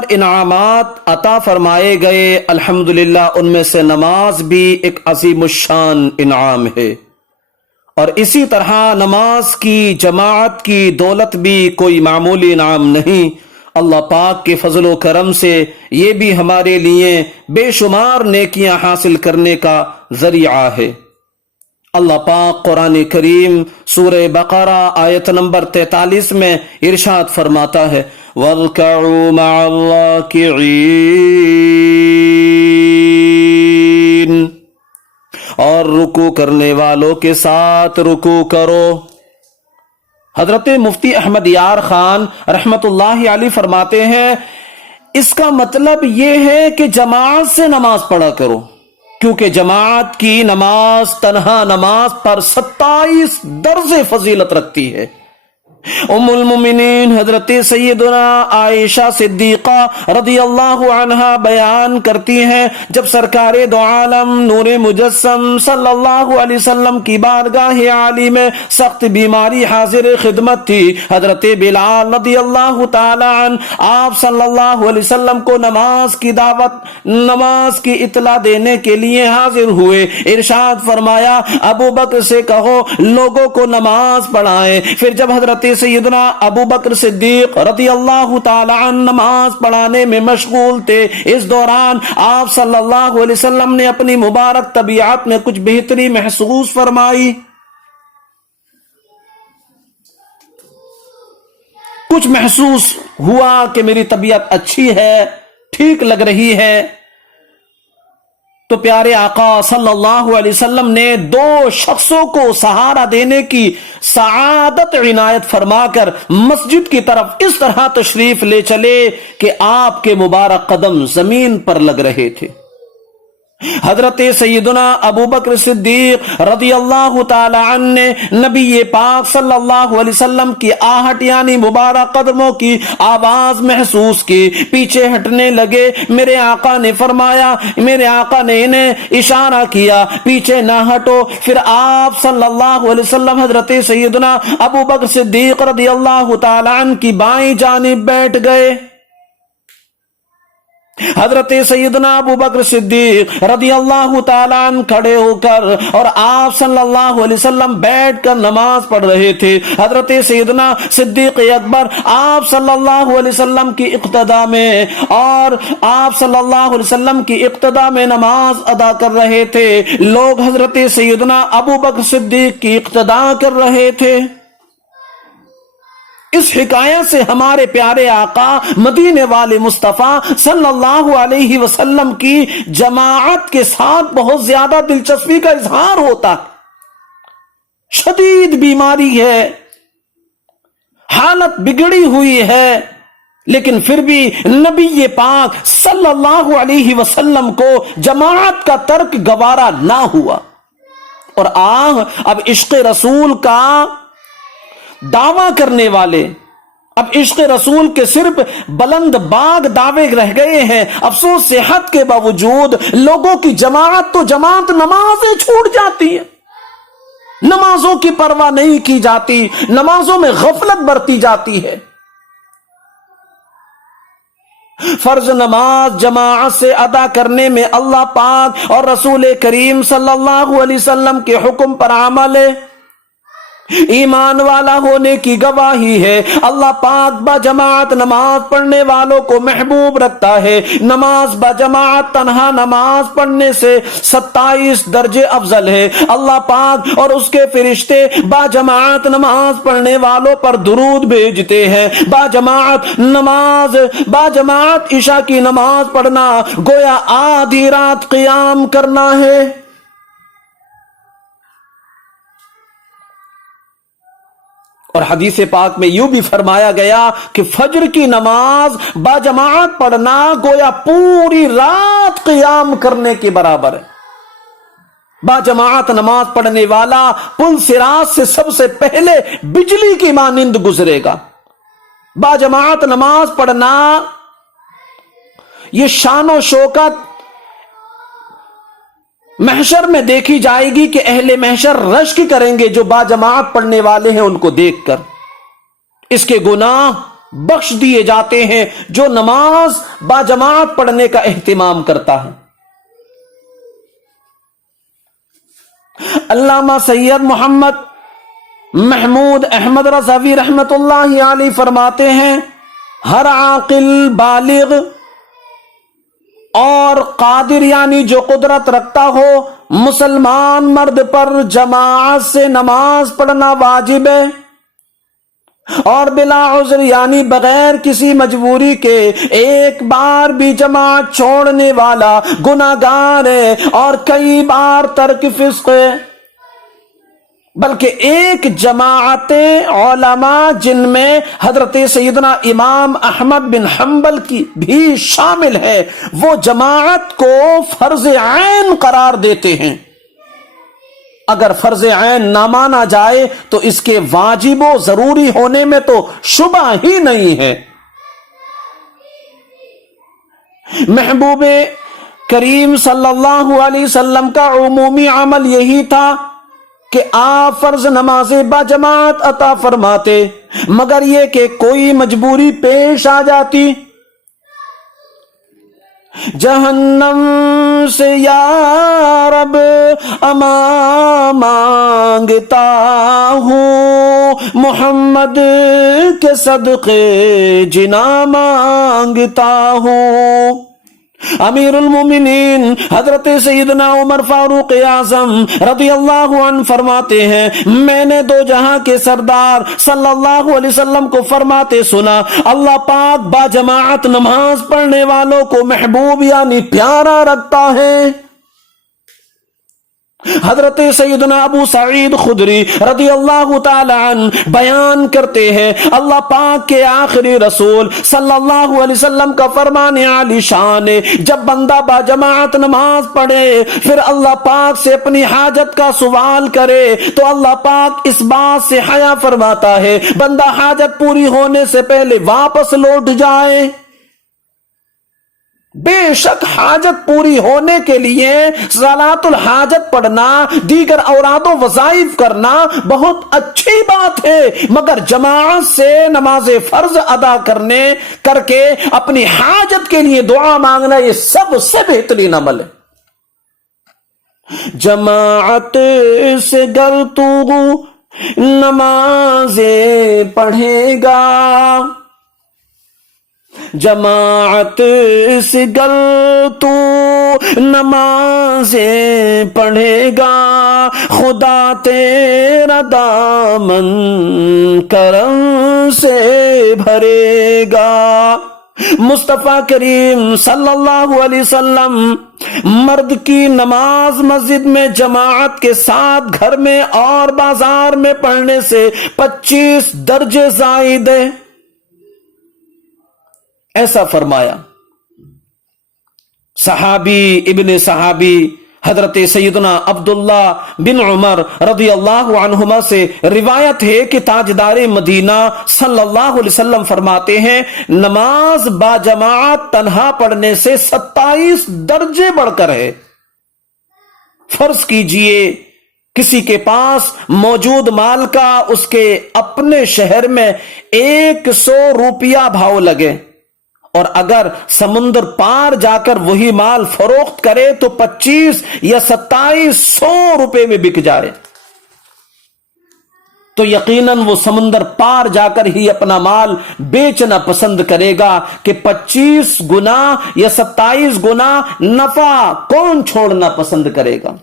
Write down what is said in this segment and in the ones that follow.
شمار انعامات عطا فرمائے گئے، الحمدللہ ان میں سے نماز بھی ایک عظیم الشان انعام ہے، اور اسی طرح نماز کی جماعت کی دولت بھی کوئی معمولی انعام نہیں۔ اللہ پاک کے فضل و کرم سے یہ بھی ہمارے لیے بے شمار نیکیاں حاصل کرنے کا ذریعہ ہے۔ اللہ پاک قرآن کریم سورہ بقرہ آیت نمبر 43 میں ارشاد فرماتا ہے وَارْكَعُوا مَعَ الرَّاكِعِينَ، اور رکوع کرنے والوں کے ساتھ رکوع کرو۔ حضرت مفتی احمد یار خان رحمت اللہ علیہ فرماتے ہیں اس کا مطلب یہ ہے کہ جماعت سے نماز پڑھا کرو، کیونکہ جماعت کی نماز تنہا نماز پر 27 درجے فضیلت رکھتی ہے۔ ام المومنین حضرت سیدنا عائشہ صدیقہ رضی اللہ عنہا بیان کرتی ہیں جب سرکار دو عالم نور مجسم صلی اللہ علیہ وسلم کی بارگاہ عالی میں سخت بیماری حاضر خدمت تھی، حضرت بلال رضی اللہ تعالی عنہ آپ صلی اللہ علیہ وسلم کو نماز کی دعوت، نماز کی اطلاع دینے کے لیے حاضر ہوئے۔ ارشاد فرمایا ابو بکر سے کہو لوگوں کو نماز پڑھائیں۔ پھر جب حضرت سیدنا ابو بکر صدیق رضی اللہ تعالی عنہ نماز پڑھانے میں مشغول تھے، اس دوران آپ صلی اللہ علیہ وسلم نے اپنی مبارک طبیعت میں کچھ بہتری محسوس فرمائی، کچھ محسوس ہوا کہ میری طبیعت اچھی ہے، ٹھیک لگ رہی ہے۔ تو پیارے آقا صلی اللہ علیہ وسلم نے 2 شخصوں کو سہارا دینے کی سعادت عنایت فرما کر مسجد کی طرف اس طرح تشریف لے چلے کہ آپ کے مبارک قدم زمین پر لگ رہے تھے۔ حضرت سیدنا ابو بکر صدیق رضی اللہ تعالی عنہ نے نبی پاک صلی اللہ علیہ وسلم کی آہٹ یعنی مبارک قدموں کی آواز محسوس کی، پیچھے ہٹنے لگے۔ میرے آقا نے فرمایا، میرے آقا نے انہیں اشارہ کیا پیچھے نہ ہٹو۔ پھر آپ صلی اللہ علیہ وسلم حضرت سیدنا ابو بکر صدیق رضی اللہ تعالی عنہ کی بائیں جانب بیٹھ گئے۔ حضرت سیدنا ابو بکر صدیق رضی اللہ تعالیٰ عنہ کھڑے ہو کر اور آپ صلی اللہ علیہ وسلم بیٹھ کر نماز پڑھ رہے تھے۔ حضرت سیدنا صدیق اکبر آپ صلی اللہ علیہ وسلم کی اقتداء میں اور آپ صلی اللہ علیہ وسلم کی اقتداء میں نماز ادا کر رہے تھے، لوگ حضرت سیدنا ابو بکر صدیق کی اقتداء کر رہے تھے۔ اس حکایت سے ہمارے پیارے آقا مدینے والے مصطفیٰ صلی اللہ علیہ وسلم کی جماعت کے ساتھ بہت زیادہ دلچسپی کا اظہار ہوتا ہے۔ شدید بیماری ہے، حالت بگڑی ہوئی ہے، لیکن پھر بھی نبی پاک صلی اللہ علیہ وسلم کو جماعت کا ترک گوارا نہ ہوا، اور اب عشق رسول کا دعویٰ کرنے والے، اب عشق رسول کے صرف بلند باغ دعوے رہ گئے ہیں۔ افسوس صحت کے باوجود لوگوں کی جماعت تو جماعت نمازیں چھوٹ جاتی ہیں، نمازوں کی پرواہ نہیں کی جاتی، نمازوں میں غفلت برتی جاتی ہے۔ فرض نماز جماعت سے ادا کرنے میں اللہ پاک اور رسول کریم صلی اللہ علیہ وسلم کے حکم پر عمل ایمان والا ہونے کی گواہی ہے۔ اللہ پاک بجماعت نماز پڑھنے والوں کو محبوب رکھتا ہے۔ نماز بجماعت تنہا نماز پڑھنے سے 27 درجے افضل ہے۔ اللہ پاک اور اس کے فرشتے بجماعت نماز پڑھنے والوں پر درود بھیجتے ہیں۔ بجماعت عشاء کی نماز پڑھنا گویا آدھی رات قیام کرنا ہے۔ اور حدیث پاک میں یوں بھی فرمایا گیا کہ فجر کی نماز باجماعت پڑھنا گویا پوری رات قیام کرنے کے برابر ہے۔ باجماعت نماز پڑھنے والا پل صراط سے سب سے پہلے بجلی کی مانند گزرے گا۔ باجماعت نماز پڑھنا یہ شان و شوکت محشر میں دیکھی جائے گی کہ اہل محشر رشک کریں گے جو باجماعت پڑھنے والے ہیں ان کو دیکھ کر۔ اس کے گناہ بخش دیے جاتے ہیں جو نماز باجماعت پڑھنے کا اہتمام کرتا ہے۔ علامہ سید محمد محمود احمد رضوی رحمت اللہ علیہ فرماتے ہیں ہر عاقل بالغ اور قادر یعنی جو قدرت رکھتا ہو مسلمان مرد پر جماعت سے نماز پڑھنا واجب ہے، اور بلا عذر یعنی بغیر کسی مجبوری کے ایک بار بھی جماعت چھوڑنے والا گناہگار ہے اور کئی بار ترک فسق ہے۔ بلکہ ایک جماعت علماء جن میں حضرت سیدنا امام احمد بن حنبل کی بھی شامل ہے، وہ جماعت کو فرض عین قرار دیتے ہیں۔ اگر فرض عین نہ مانا جائے تو اس کے واجب و ضروری ہونے میں تو شبہ ہی نہیں ہے۔ محبوب کریم صلی اللہ علیہ وسلم کا عمومی عمل یہی تھا کہ آپ فرض نماز باجماعت عطا فرماتے، مگر یہ کہ کوئی مجبوری پیش آ جاتی، جہنم سے یا رب امان مانگتا ہوں، محمد کے صدقے جنا مانگتا ہوں۔ امیر المومنین حضرت سیدنا عمر فاروق اعظم رضی اللہ عنہ فرماتے ہیں میں نے دو جہاں کے سردار صلی اللہ علیہ وسلم کو فرماتے سنا، اللہ پاک باجماعت نماز پڑھنے والوں کو محبوب یعنی پیارا رکھتا ہے۔ حضرت سیدنا ابو سعید خدری رضی اللہ تعالی عنہ بیان کرتے ہیں اللہ پاک کے آخری رسول صلی اللہ علیہ وسلم کا فرمان عالی شان ہے، جب بندہ باجماعت نماز پڑھے پھر اللہ پاک سے اپنی حاجت کا سوال کرے تو اللہ پاک اس بات سے حیا فرماتا ہے بندہ حاجت پوری ہونے سے پہلے واپس لوٹ جائے۔ بے شک حاجت پوری ہونے کے لیے صلاۃ الحاجت پڑھنا، دیگر اوراد و وظائف کرنا بہت اچھی بات ہے، مگر جماعت سے نماز فرض ادا کر کے اپنی حاجت کے لیے دعا مانگنا یہ سب سے بہترین عمل ہے۔ جماعت سے گر تو نمازیں پڑھے گا، جماعت سے گر تو نمازیں پڑھے گا، خدا تیرا دامن کرم سے بھرے گا۔ مصطفیٰ کریم صلی اللہ علیہ وسلم مرد کی نماز مسجد میں جماعت کے ساتھ گھر میں اور بازار میں پڑھنے سے 25 درجے زائد ہے، ایسا فرمایا۔ صحابی ابن صحابی حضرت سیدنا عبداللہ بن عمر رضی اللہ عنہما سے روایت ہے کہ تاجدار مدینہ صلی اللہ علیہ وسلم فرماتے ہیں نماز باجماعت تنہا پڑھنے سے 27 درجے بڑھ کر ہے۔ فرض کیجئے کسی کے پاس موجود مال کا اس کے اپنے شہر میں 100 روپیہ بھاؤ لگے، اور اگر سمندر پار جا کر وہی مال فروخت کرے تو 25 یا 2700 روپے میں بک جائے، تو یقیناً وہ سمندر پار جا کر ہی اپنا مال بیچنا پسند کرے گا کہ 25 گنا یا 27 گنا نفع کون چھوڑنا پسند کرے گا۔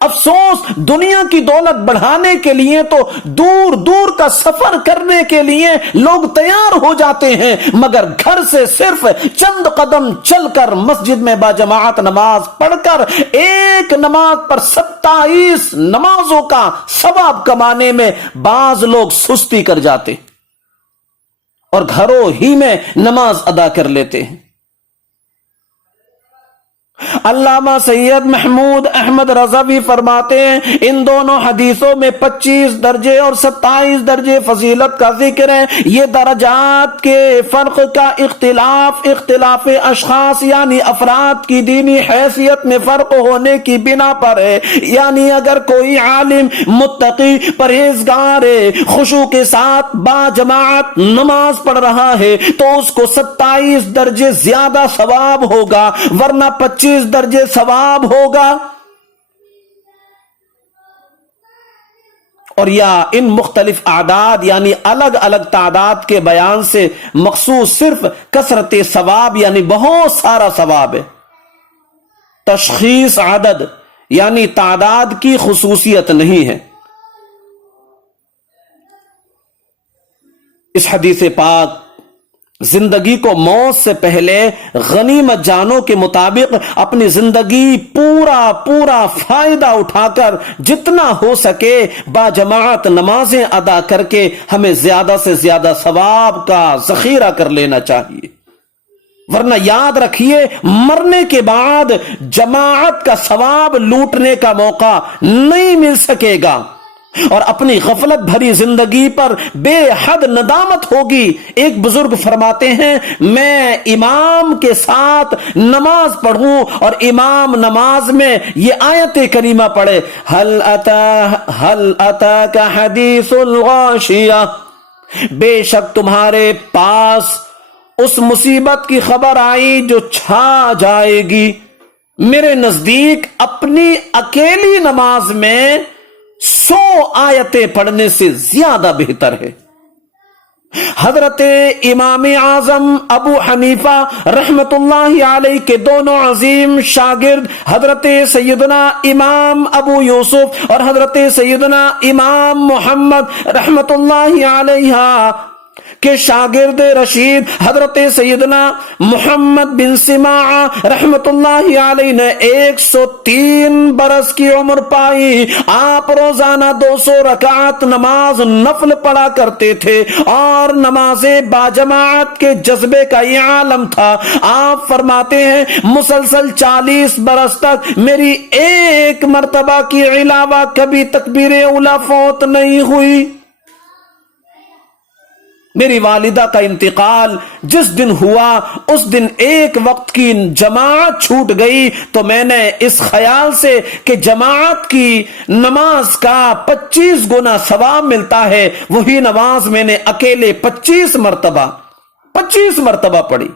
افسوس دنیا کی دولت بڑھانے کے لیے تو دور دور کا سفر کرنے کے لیے لوگ تیار ہو جاتے ہیں، مگر گھر سے صرف چند قدم چل کر مسجد میں باجماعت نماز پڑھ کر ایک نماز پر 27 نمازوں کا ثواب کمانے میں بعض لوگ سستی کر جاتے اور گھروں ہی میں نماز ادا کر لیتے ہیں۔ علامہ سید محمود احمد رضوی فرماتے ہیں ان دونوں حدیثوں میں 25 درجے اور 27 درجے فضیلت کا ذکر ہے. یہ درجات کے فرق کا اختلاف اشخاص یعنی افراد کی دینی حیثیت میں فرق ہونے کی بنا پر ہے. یعنی اگر کوئی عالم متقی پرہیزگار خشوع کے ساتھ با جماعت نماز پڑھ رہا ہے تو اس کو 27 درجے زیادہ ثواب ہوگا ورنہ 25 درجے ثواب ہوگا. اور یا ان مختلف اعداد یعنی الگ الگ تعداد کے بیان سے مقصود صرف کثرت ثواب یعنی بہت سارا ثواب ہے. تشخیص عدد یعنی تعداد کی خصوصیت نہیں ہے. اس حدیث پاک زندگی کو موت سے پہلے غنیمت جانوں کے مطابق اپنی زندگی پورا فائدہ اٹھا کر جتنا ہو سکے با جماعت نمازیں ادا کر کے ہمیں زیادہ سے زیادہ ثواب کا ذخیرہ کر لینا چاہیے. ورنہ یاد رکھیے مرنے کے بعد جماعت کا ثواب لوٹنے کا موقع نہیں مل سکے گا اور اپنی غفلت بھری زندگی پر بے حد ندامت ہوگی. ایک بزرگ فرماتے ہیں میں امام کے ساتھ نماز پڑھوں اور امام نماز میں یہ آیت کریمہ پڑھے هل اتاک حدیث الغاشیہ، بے شک تمہارے پاس اس مصیبت کی خبر آئی جو چھا جائے گی. میرے نزدیک اپنی اکیلی نماز میں 100 آیتیں پڑھنے سے زیادہ بہتر ہے. حضرت امام اعظم ابو حنیفہ رحمت اللہ علیہ کے دونوں عظیم شاگرد حضرت سیدنا امام ابو یوسف اور حضرت سیدنا امام محمد رحمت اللہ علیہ کے شاگرد رشید حضرت سیدنا محمد بن سماع رحمت اللہ علیہ نے 103 برس کی عمر پائی. آپ روزانہ 200 رکعت نماز نفل پڑھا کرتے تھے اور نماز باجماعت کے جذبے کا یہ عالم تھا. آپ فرماتے ہیں مسلسل 40 برس تک میری ایک مرتبہ کی علاوہ کبھی تکبیر اولی فوت نہیں ہوئی. میری والدہ کا انتقال جس دن ہوا اس دن ایک وقت کی جماعت چھوٹ گئی تو میں نے اس خیال سے کہ جماعت کی نماز کا 25 گنا ثواب ملتا ہے وہی نماز میں نے اکیلے 25 مرتبہ پڑھی.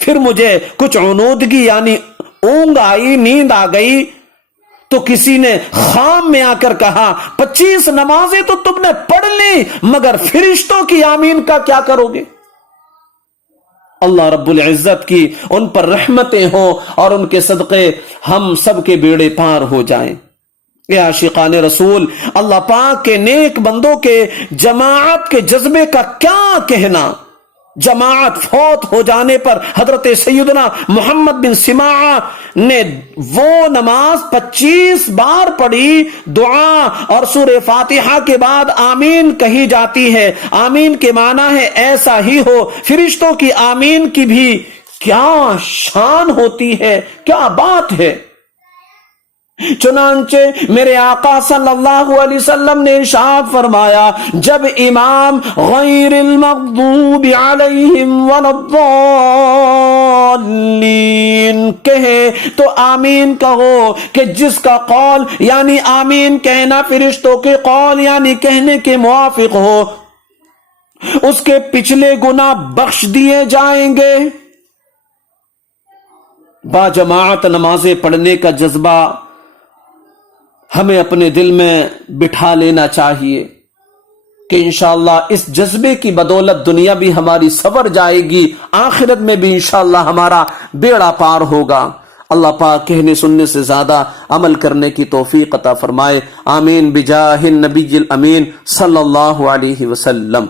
پھر مجھے کچھ عنودگی یعنی اونگ آئی، نیند آ گئی تو کسی نے خام میں آ کر کہا 25 نمازیں تو تم نے پڑھ لی مگر فرشتوں کی آمین کا کیا کرو گے؟ اللہ رب العزت کی ان پر رحمتیں ہوں اور ان کے صدقے ہم سب کے بیڑے پار ہو جائیں. اے عاشقان رسول، اللہ پاک کے نیک بندوں کے جماعت کے جذبے کا کیا کہنا. جماعت فوت ہو جانے پر حضرت سیدنا محمد بن سماع نے وہ نماز 25 بار پڑھی. دعا اور سورہ فاتحہ کے بعد آمین کہی جاتی ہے. آمین کے معنی ہے ایسا ہی ہو. فرشتوں کی آمین کی بھی کیا شان ہوتی ہے، کیا بات ہے. چنانچہ میرے آقا صلی اللہ علیہ وسلم نے ارشاد فرمایا جب امام غیر المغضوب علیہم ولا الضالین کہے تو آمین کہو کہ جس کا قول یعنی آمین کہنا فرشتوں کے قول یعنی کہنے کے موافق ہو اس کے پچھلے گناہ بخش دیے جائیں گے. با جماعت نمازیں پڑھنے کا جذبہ ہمیں اپنے دل میں بٹھا لینا چاہیے کہ انشاءاللہ اس جذبے کی بدولت دنیا بھی ہماری سنور جائے گی، آخرت میں بھی انشاءاللہ ہمارا بیڑا پار ہوگا. اللہ پاک کہنے سننے سے زیادہ عمل کرنے کی توفیق عطا فرمائے. آمین بجاہ النبی الامین صلی اللہ علیہ وسلم.